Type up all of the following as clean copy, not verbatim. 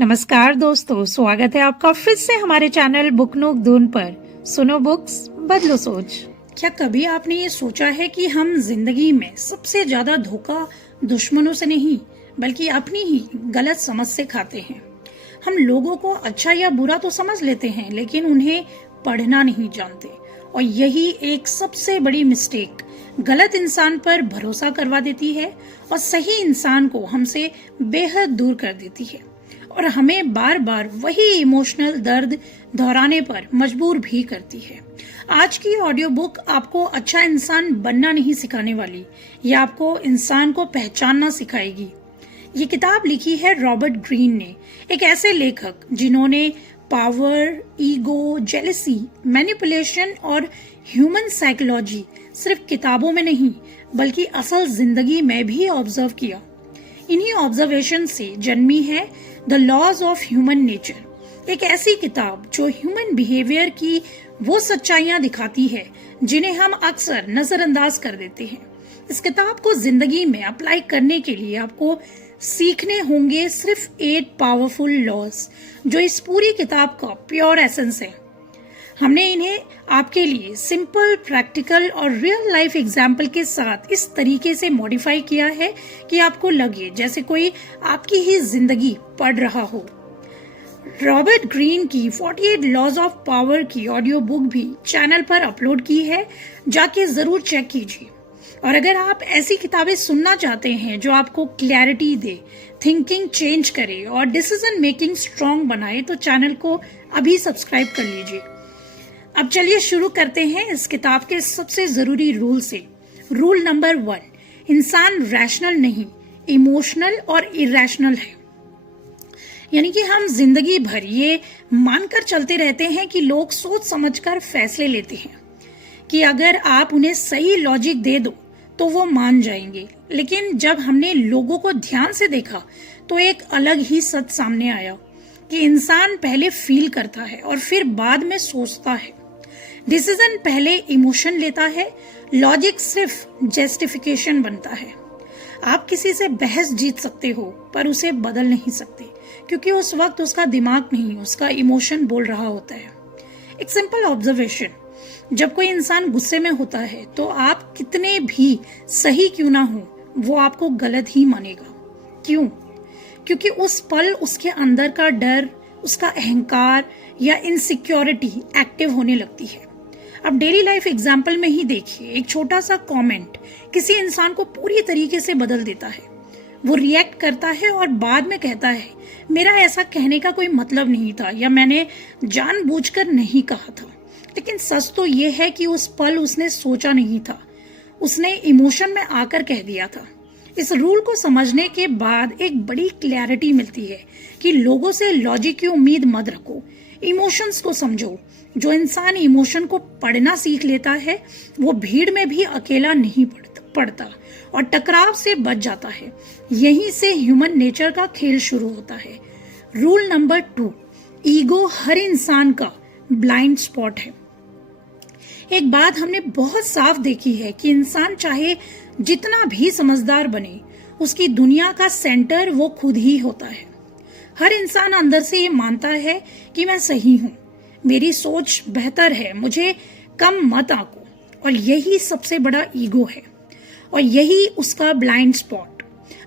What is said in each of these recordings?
नमस्कार दोस्तों, स्वागत है आपका फिर से हमारे चैनल बुक नोक दून पर। सुनो बुक्स, बदलो सोच। क्या कभी आपने ये सोचा है कि हम जिंदगी में सबसे ज्यादा धोखा दुश्मनों से नहीं बल्कि अपनी ही गलत समझ से खाते हैं। हम लोगों को अच्छा या बुरा तो समझ लेते हैं लेकिन उन्हें पढ़ना नहीं जानते, और यही एक सबसे बड़ी मिस्टेक गलत इंसान पर भरोसा करवा देती है और सही इंसान को हमसे बेहद दूर कर देती है और हमें बार बार वही इमोशनल दर्द दोहराने पर मजबूर भी करती है। आज की ऑडियो बुक आपको अच्छा इंसान बनना नहीं सिखाने वाली, ये आपको इंसान को पहचानना सिखाएगी। ये किताब लिखी है रॉबर्ट ग्रीन ने, एक ऐसे लेखक जिन्होंने पावर, ईगो, जेलसी, मैनिपुलेशन और ह्यूमन साइकोलॉजी सिर्फ किताबों में नहीं बल्कि असल जिंदगी में भी ऑब्जर्व किया। इन्हीं ऑब्जर्वेशन से जन्मी है the laws of human nature, एक ऐसी किताब जो ह्यूमन बिहेवियर की वो सच्चाइयां दिखाती है जिन्हें हम अक्सर नजरअंदाज कर देते हैं। इस किताब को जिंदगी में अप्लाई करने के लिए आपको सीखने होंगे सिर्फ 8 पावरफुल लॉज, जो इस पूरी किताब का प्योर एसेंस है। हमने इन्हें आपके लिए सिंपल, प्रैक्टिकल और रियल लाइफ एग्जाम्पल के साथ इस तरीके से मॉडिफाई किया है कि आपको लगे जैसे कोई आपकी ही जिंदगी पढ़ रहा हो। रॉबर्ट ग्रीन की 48 लॉज ऑफ पावर की ऑडियो बुक भी चैनल पर अपलोड की है, जाके जरूर चेक कीजिए। और अगर आप ऐसी किताबें सुनना चाहते हैं जो आपको क्लैरिटी दे, थिंकिंग चेंज करे और डिसीजन मेकिंग स्ट्रांग बनाए, तो चैनल को अभी सब्सक्राइब कर लीजिए। अब चलिए शुरू करते हैं इस किताब के सबसे जरूरी रूल से। रूल नंबर 1, इंसान रैशनल नहीं, इमोशनल और इरेशनल है। यानी कि हम जिंदगी भर ये मानकर चलते रहते हैं कि लोग सोच समझकर फैसले लेते हैं, कि अगर आप उन्हें सही लॉजिक दे दो तो वो मान जाएंगे। लेकिन जब हमने लोगों को ध्यान से देखा तो एक अलग ही सच सामने आया कि इंसान पहले फील करता है और फिर बाद में सोचता है। डिसीजन पहले इमोशन लेता है, लॉजिक सिर्फ जस्टिफिकेशन बनता है। आप किसी से बहस जीत सकते हो पर उसे बदल नहीं सकते, क्योंकि उस वक्त उसका दिमाग नहीं, उसका इमोशन बोल रहा होता है। एक सिंपल ऑब्जर्वेशन, जब कोई इंसान गुस्से में होता है तो आप कितने भी सही क्यों ना हो, वो आपको गलत ही मानेगा। क्यों? क्योंकि उस पल उसके अंदर का डर, उसका अहंकार या इनसिक्योरिटी एक्टिव होने लगती है। अब डेली लाइफ एग्जाम्पल में ही देखिए, एक छोटा सा कमेंट किसी इंसान को पूरी तरीके से बदल देता है। वो रिएक्ट करता है और बाद में कहता है, मेरा ऐसा कहने का कोई मतलब नहीं था, या मैंने जानबूझकर नहीं कहा था। लेकिन सच तो ये है कि उस पल उसने सोचा नहीं था, उसने इमोशन में आकर कह दिया था। इस रूल को समझने के बाद एक बड़ी क्लैरिटी मिलती है कि लोगों से लॉजिक की उम्मीद मत रखो, इमोशंस को समझो। जो इंसान इमोशन को पढ़ना सीख लेता है वो भीड़ में भी अकेला नहीं पड़ता और टकराव से बच जाता है। यहीं से ह्यूमन नेचर का खेल शुरू होता है। रूल नंबर 2, ईगो हर इंसान का ब्लाइंड स्पॉट है। एक बात हमने बहुत साफ देखी है कि इंसान चाहे जितना भी समझदार बने, उसकी दुनिया का सेंटर वो खुद ही होता है। हर इंसान अंदर से ये मानता है कि मैं सही हूँ, मेरी सोच बेहतर है, मुझे कम मत आंको, और यही सबसे बड़ा ईगो है और यही उसका ब्लाइंड स्पॉट।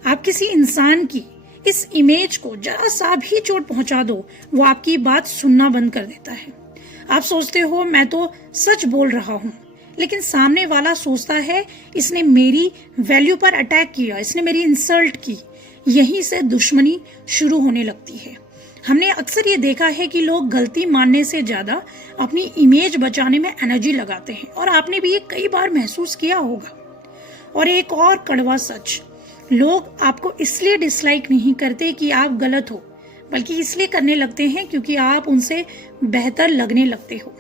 आप किसी इंसान की इस इमेज को जरा सा भी चोट पहुंचा दो, वो आपकी बात सुनना बंद कर देता है। आप सोचते हो मैं तो सच बोल रहा हूँ, लेकिन सामने वाला सोचता है इसने मेरी वैल्यू पर अटैक किया, इसने मेरी इंसल्ट की। यहीं से दुश्मनी शुरू होने लगती है। हमने अक्सर ये देखा है कि लोग गलती मानने से ज्यादा अपनी इमेज बचाने में एनर्जी लगाते हैं, और आपने भी ये कई बार महसूस किया होगा। और एक और कड़वा सच, लोग आपको इसलिए डिसलाइक नहीं करते कि आप गलत हो, बल्कि इसलिए करने लगते हैं क्योंकि आप उनसे बेहतर लगने लगते हो।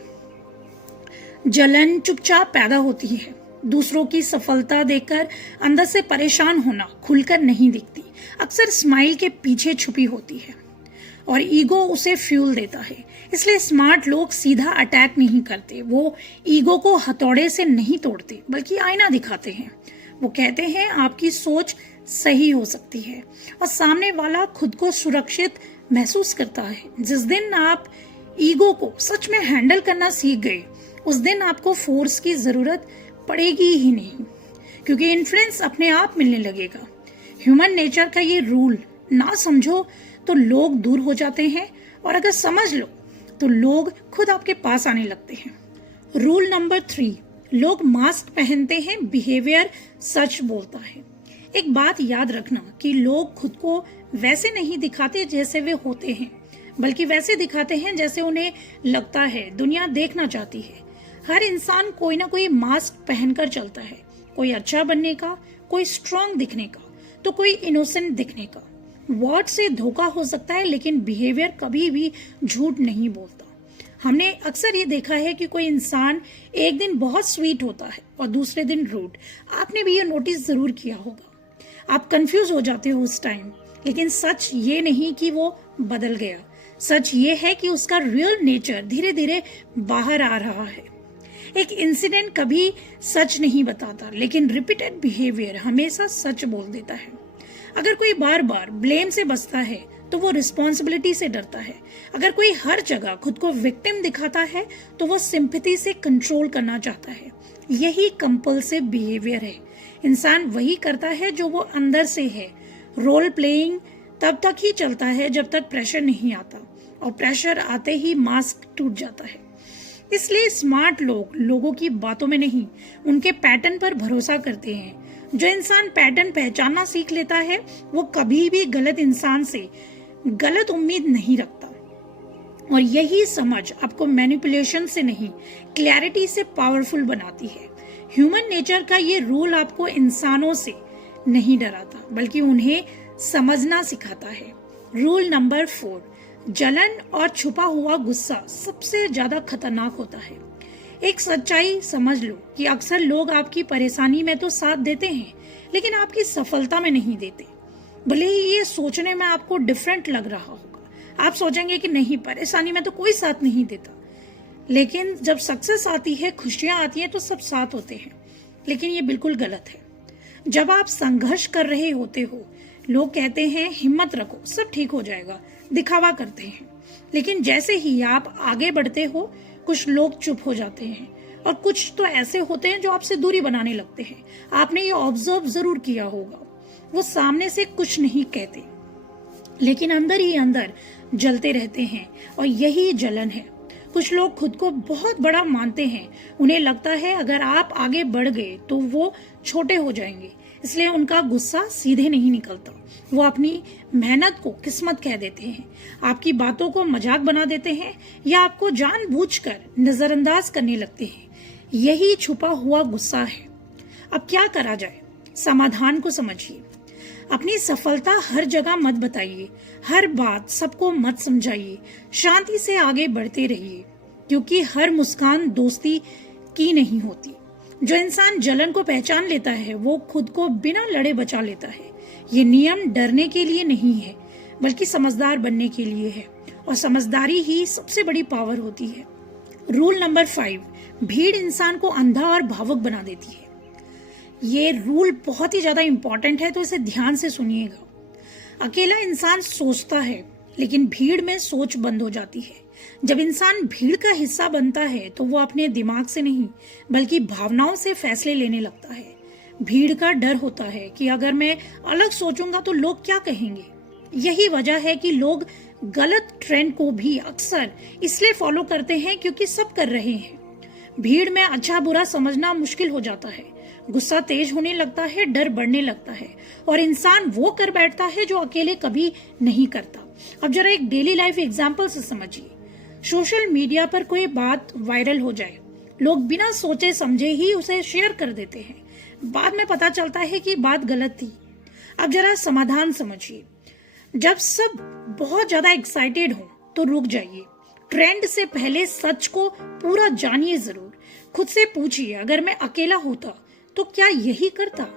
जलन चुपचाप पैदा होती है। दूसरों की सफलता देखकर अंदर से परेशान होना खुलकर नहीं दिखती, अक्सर स्माइल के पीछे छुपी होती है, और ईगो उसे फ्यूल देता है। इसलिए स्मार्ट लोग सीधा अटैक नहीं करते, वो ईगो को हथौड़े से नहीं तोड़ते बल्कि आईना दिखाते हैं। वो कहते हैं आपकी सोच सही हो सकती है और सामने वाला खुद को सुरक्षित महसूस करता है। जिस दिन आप ईगो को सच में हैंडल करना सीख गए, उस दिन आपको फोर्स की जरूरत पड़ेगी ही नहीं, क्योंकि इन्फ्लुएंस अपने आप मिलने लगेगा। ह्यूमन नेचर का ये रूल ना समझो तो लोग दूर हो जाते हैं, और अगर समझ लो तो लोग खुद आपके पास आने लगते हैं। रूल नंबर 3, लोग मास्क पहनते हैं, बिहेवियर सच बोलता है। एक बात याद रखना कि लोग खुद को वैसे नहीं दिखाते जैसे वे होते हैं, बल्कि वैसे दिखाते हैं जैसे उन्हें लगता है दुनिया देखना चाहती है। हर इंसान कोई ना कोई मास्क पहनकर चलता है, कोई अच्छा बनने का, कोई स्ट्रांग दिखने का, तो कोई इनोसेंट दिखने का। वर्ड से धोखा हो सकता है, लेकिन बिहेवियर कभी भी झूठ नहीं बोलता। हमने अक्सर ये देखा है कि कोई इंसान एक दिन बहुत स्वीट होता है और दूसरे दिन रूड। आपने भी ये नोटिस जरूर किया होगा। आप कंफ्यूज हो जाते हो उस टाइम, लेकिन सच ये नहीं कि वो बदल गया। सच ये है कि उसका रियल नेचर धीरे धीरे बाहर आ रहा है। एक इंसिडेंट कभी सच नहीं बताता, लेकिन रिपीटेड बिहेवियर हमेशा सच बोल देता है। अगर कोई बार बार ब्लेम से बचता है तो वो रिस्पॉन्सिबिलिटी से डरता है। अगर कोई हर जगह खुद को विक्टिम दिखाता है तो वो सिंपैथी से कंट्रोल करना चाहता है। यही कंपल्सिव बिहेवियर है। इंसान वही करता है जो वो अंदर से है। रोल प्लेइंग तब तक ही चलता है जब तक प्रेशर नहीं आता, और प्रेशर आते ही मास्क टूट जाता है। इसलिए स्मार्ट लोग लोगों की बातों में नहीं, उनके पैटर्न पर भरोसा करते हैं। जो इंसान पैटर्न पहचानना सीख लेता है, वो कभी भी गलत इंसान से गलत उम्मीद नहीं रखता। और यही समझ आपको मैनिपुलेशन से नहीं, क्लैरिटी से पावरफुल बनाती है। ह्यूमन नेचर का ये रूल आपको इंसानों से नहीं डराता, बल्कि उन्हें समझना सिखाता है। रूल नंबर 4, जलन और छुपा हुआ गुस्सा सबसे ज्यादा खतरनाक होता है। एक सच्चाई समझ लो कि अक्सर लोग आपकी परेशानी में तो साथ देते हैं, लेकिन आपकी सफलता में नहीं देते। भले ही ये सोचने में आपको डिफरेंट लग रहा होगा। आप सोचेंगे कि नहीं, परेशानी में तो कोई साथ नहीं देता, लेकिन जब सक्सेस आती है, खुशियां आती हैं, तो सब साथ होते हैं। लेकिन ये बिल्कुल गलत है। जब आप संघर्ष कर रहे होते हो, लोग कहते हैं हिम्मत रखो, सब ठीक हो जाएगा, दिखावा करते हैं। लेकिन जैसे ही आप आगे बढ़ते हो, कुछ लोग चुप हो जाते हैं, और कुछ तो ऐसे होते हैं जो आपसे दूरी बनाने लगते हैं। आपने ये ऑब्जर्व जरूर किया होगा। वो सामने से कुछ नहीं कहते, लेकिन अंदर ही अंदर जलते रहते हैं, और यही जलन है। कुछ लोग खुद को बहुत बड़ा मानते हैं। उन्हें लगता है अगर आप आगे बढ़ गए तो वो छोटे हो जाएंगे, इसलिए उनका गुस्सा सीधे नहीं निकलता। वो अपनी मेहनत को किस्मत कह देते हैं, आपकी बातों को मजाक बना देते हैं, या आपको जानबूझकर नजरअंदाज करने लगते हैं। यही छुपा हुआ गुस्सा है। अब क्या करा जाए? समाधान को समझिए। अपनी सफलता हर जगह मत बताइए, हर बात सबको मत समझाइए। शांति से आगे बढ़ते रहिए, क्योंकि हर मुस्कान दोस्ती की नहीं होती। जो इंसान जलन को पहचान लेता है, वो खुद को बिना लड़े बचा लेता है। ये नियम डरने के लिए नहीं है, बल्कि समझदार बनने के लिए है, और समझदारी ही सबसे बड़ी पावर होती है। रूल नंबर 5, भीड़ इंसान को अंधा और भावुक बना देती है। ये रूल बहुत ही ज्यादा इंपॉर्टेंट है, तो इसे ध्यान से सुनिएगा। अकेला इंसान सोचता है, लेकिन भीड़ में सोच बंद हो जाती है। जब इंसान भीड़ का हिस्सा बनता है, तो वो अपने दिमाग से नहीं, बल्कि भावनाओं से फैसले लेने लगता है। भीड़ का डर होता है कि अगर मैं अलग सोचूंगा तो लोग क्या कहेंगे। यही वजह है कि लोग गलत ट्रेंड को भी अक्सर इसलिए फॉलो करते हैं क्योंकि सब कर रहे हैं। भीड़ में अच्छा बुरा समझना मुश्किल हो जाता है, गुस्सा तेज होने लगता है, डर बढ़ने लगता है, और इंसान वो कर बैठता है जो अकेले कभी नहीं करता। अब जरा एक डेली लाइफ एग्जाम्पल से समझिए। सोशल मीडिया पर कोई बात वायरल हो जाए, लोग बिना सोचे समझे ही उसे शेयर कर देते हैं। बाद में पता चलता है कि बात गलत थी। अब जरा समाधान समझिए। जब सब बहुत ज्यादा एक्साइटेड हो तो रुक जाइए। ट्रेंड से पहले सच को पूरा जानिए जरूर। खुद से पूछिए, अगर मैं अकेला होता तो क्या यही करता?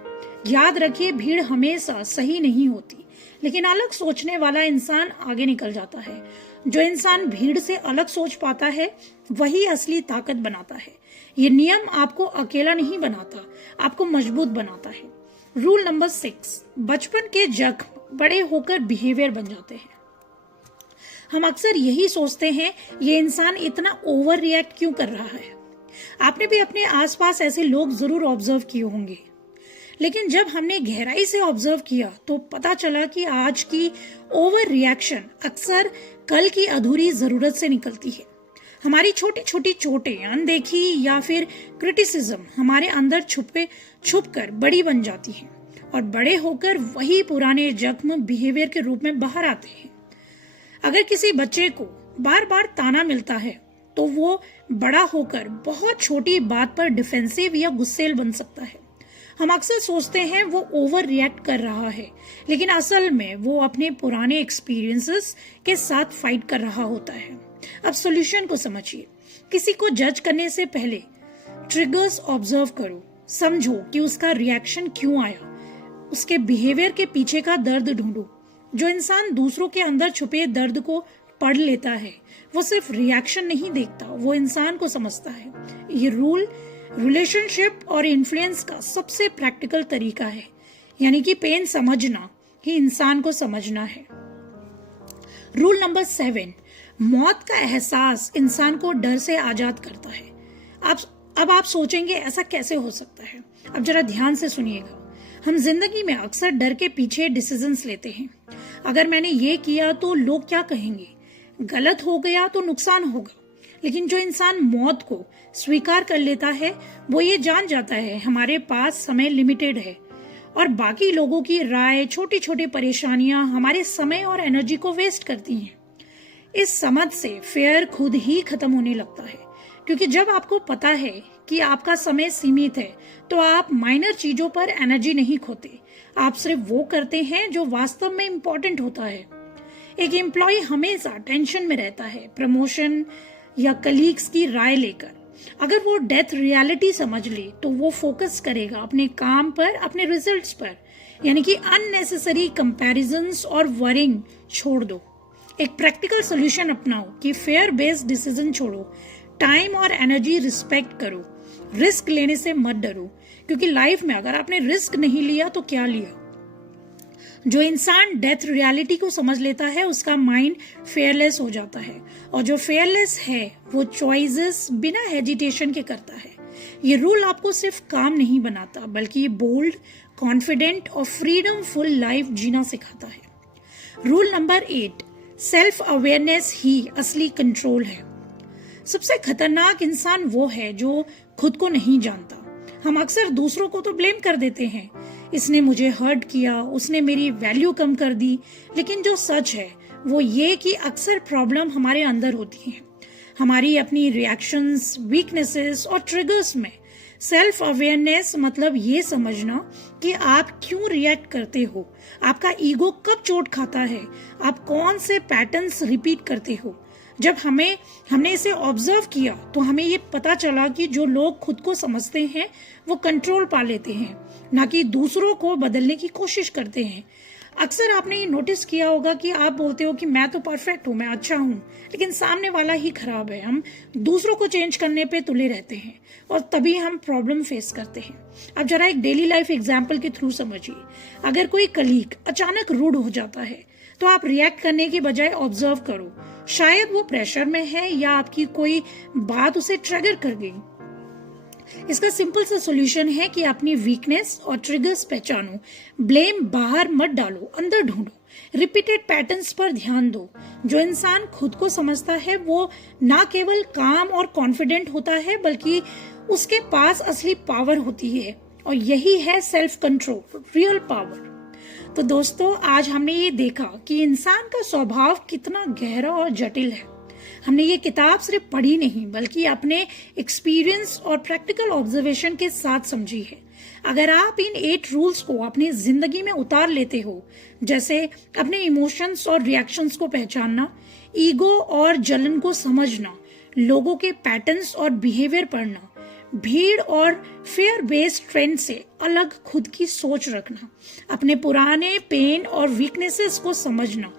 याद रखिए, भीड़ हमेशा सही नहीं होती, लेकिन अलग सोचने वाला इंसान आगे निकल जाता है। जो इंसान भीड़ से अलग सोच पाता है, वही असली ताकत बनाता है। ये नियम आपको अकेला नहीं बनाता, आपको मजबूत बनाता है। रूल नंबर 6, बचपन के जख्म बड़े होकर बिहेवियर बन जाते हैं। हम अक्सर यही सोचते हैं, ये इंसान इतना ओवर रिएक्ट क्यों कर रहा है। आपने भी अपने आसपास ऐसे लोग जरूर ऑब्जर्व किए होंगे, लेकिन जब हमने गहराई से ऑब्जर्व किया तो पता चला कि आज की ओवर रिएक्शन अक्सर कल की अधूरी जरूरत से निकलती है। हमारी छोटी छोटी चोटें, अनदेखी या फिर क्रिटिसिज्म हमारे अंदर छुप कर बड़ी बन जाती हैं और बड़े होकर वही पुराने जख्म बिहेवियर के रूप में बाहर आते हैं। अगर किसी बच्चे को बार बार ताना मिलता है तो वो बड़ा होकर बहुत छोटी बात पर डिफेंसिव या गुस्सेल बन सकता है। हम अक्सर सोचते हैं वो ओवर रिएक्ट कर रहा है, लेकिन असल में वो अपने पुराने एक्सपीरियंसेस के साथ फाइट कर रहा होता है। अब सॉल्यूशन को समझिए। किसी को जज करने से पहले ट्रिगर्स ऑब्जर्व करो, समझो कि उसका रिएक्शन क्यों आया, उसके बिहेवियर के पीछे का दर्द ढूंढो। जो इंसान दूसरों के अंदर छुपे दर्द को पढ़ लेता है, वो सिर्फ रिएक्शन नहीं देखता, वो इंसान को समझता है। ये रूल रिलेशनशिप और इन्फ्लुएंस का सबसे प्रैक्टिकल तरीका है, यानी कि पेन समझना ही इंसान को समझना है। रूल नंबर 7, मौत का एहसास इंसान को डर से आजाद करता है। अब आप सोचेंगे ऐसा कैसे हो सकता है। अब जरा ध्यान से सुनिएगा। हम जिंदगी में अक्सर डर के पीछे डिसीजंस लेते हैं। अगर मैंने ये किया तो लोग क्या कहेंगे, गलत हो गया तो नुकसान होगा। लेकिन जो इंसान मौत को स्वीकार कर लेता है, वो ये जान जाता है हमारे पास समय लिमिटेड है और बाकी लोगों की राय, छोटी छोटी परेशानियां हमारे समय और एनर्जी को वेस्ट करती हैं। इस समझ से फेयर खुद ही खत्म होने लगता है, क्योंकि जब आपको पता है कि आपका समय सीमित है तो आप माइनर चीजों पर एनर्जी नहीं खोते। आप सिर्फ वो करते हैं जो वास्तव में इम्पोर्टेंट होता है। एक एम्प्लॉय हमेशा टेंशन में रहता है प्रमोशन या कलीग्स की राय लेकर। अगर वो डेथ रियलिटी समझ ले तो वो फोकस करेगा अपने काम पर, अपने रिजल्ट्स पर, यानी कि अननेसेसरी कंपैरिजंस और वरिंग छोड़ दो। एक प्रैक्टिकल सोल्यूशन अपनाओ कि फेयर बेस्ड डिसीजन छोड़ो, टाइम और एनर्जी रिस्पेक्ट करो, रिस्क लेने से मत डरो, क्योंकि लाइफ में अगर आपने रिस्क नहीं लिया तो क्या लिया। जो इंसान डेथ रियलिटी को समझ लेता है उसका माइंड फेयरलेस हो जाता है, और जो फेयरलेस है वो चॉइसेस बिना हेजिटेशन के करता है। ये रूल आपको सिर्फ काम नहीं बनाता, बल्कि बोल्ड, कॉन्फिडेंट और फ्रीडम फुल लाइफ जीना सिखाता है। रूल नंबर 8, सेल्फ अवेयरनेस ही असली कंट्रोल है। सबसे खतरनाक इंसान वो है जो खुद को नहीं जानता। हम अक्सर दूसरों को तो ब्लेम कर देते हैं, इसने मुझे हर्ट किया, उसने मेरी वैल्यू कम कर दी। लेकिन जो सच है वो ये कि अक्सर प्रॉब्लम हमारे अंदर होती है, हमारी अपनी रिएक्शंस, वीकनेसेस और ट्रिगर्स में। सेल्फ अवेयरनेस मतलब ये समझना कि आप क्यों रिएक्ट करते हो, आपका ईगो कब चोट खाता है, आप कौन से पैटर्न्स रिपीट करते हो। जब हमने इसे ऑब्जर्व किया तो हमें ये पता चला कि जो लोग खुद को समझते हैं वो कंट्रोल पा लेते हैं, ना कि दूसरों को बदलने की कोशिश करते हैं। अक्सर आपने ये नोटिस किया होगा कि आप बोलते हो कि मैं तो परफेक्ट हूँ, मैं अच्छा हूँ, लेकिन सामने वाला ही खराब है। हम दूसरों को चेंज करने पे तुले रहते हैं और तभी हम प्रॉब्लम फेस करते हैं। अब जरा एक डेली लाइफ एग्जाम्पल के थ्रू समझिए। अगर कोई कलीग अचानक रूड हो जाता है तो आप रिएक्ट करने की बजाय ऑब्जर्व करो, शायद वो प्रेशर में है या आपकी कोई बात उसे ट्रिगर कर गई। इसका सिंपल सा सॉल्यूशन है कि अपनी वीकनेस और ट्रिगर्स पहचानो, ब्लेम बाहर मत डालो, अंदर ढूंढो, रिपीटेड पैटर्न्स पर ध्यान दो। जो इंसान खुद को समझता है वो ना केवल काम और कॉन्फिडेंट होता है, बल्कि उसके पास असली पावर होती है, और यही है सेल्फ कंट्रोल, रियल पावर। तो दोस्तों, आज हमने ये देखा कि इंसान का स्वभाव कितना गहरा और जटिल है। हमने ये किताब सिर्फ पढ़ी नहीं, बल्कि अपने एक्सपीरियंस और प्रैक्टिकल ऑब्जर्वेशन के साथ समझी है। अगर आप इन 8 रूल्स को अपनी जिंदगी में उतार लेते हो, जैसे अपने इमोशंस और रिएक्शंस को पहचानना, ईगो और जलन को समझना, लोगों के पैटर्न्स और बिहेवियर पढ़ना, भीड़ और फेयर बेस्ड ट्रेंड से अलग खुद की सोच रखना, अपने पुराने पेन और वीकनेसेस को समझना,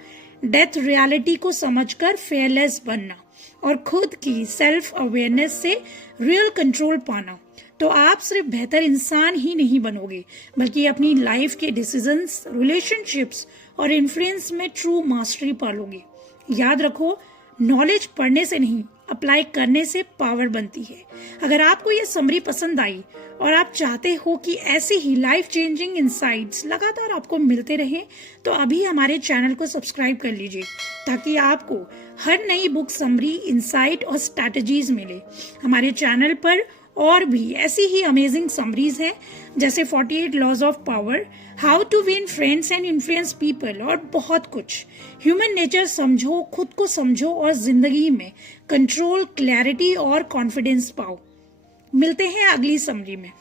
डेथ रियलिटी को समझकर फेयरलेस बनना और खुद की सेल्फ अवेयरनेस से रियल कंट्रोल पाना, तो आप सिर्फ बेहतर इंसान ही नहीं बनोगे, बल्कि अपनी लाइफ के डिसीजंस, रिलेशनशिप्स और इन्फ्लुएंस में ट्रू मास्टरी पालोगे। याद रखो, नॉलेज पढ़ने से नहीं, अप्लाई करने से पावर बनती है। अगर आपको ये समरी पसंद आई और आप चाहते हो कि ऐसे ही लाइफ चेंजिंग इंसाइट्स लगातार आपको मिलते रहें, तो अभी हमारे चैनल को सब्सक्राइब कर लीजिए ताकि आपको हर नई बुक समरी, इंसाइट और स्ट्रैटेजीज मिले। हमारे चैनल पर और भी ऐसी ही अमेजिंग समरीज हैं, जैसे 48 laws of power, how to win friends and influence people और बहुत कुछ। ह्यूमन नेचर समझो, खुद को समझो और जिंदगी में कंट्रोल, क्लैरिटी और कॉन्फिडेंस पाओ। मिलते हैं अगली समरी में।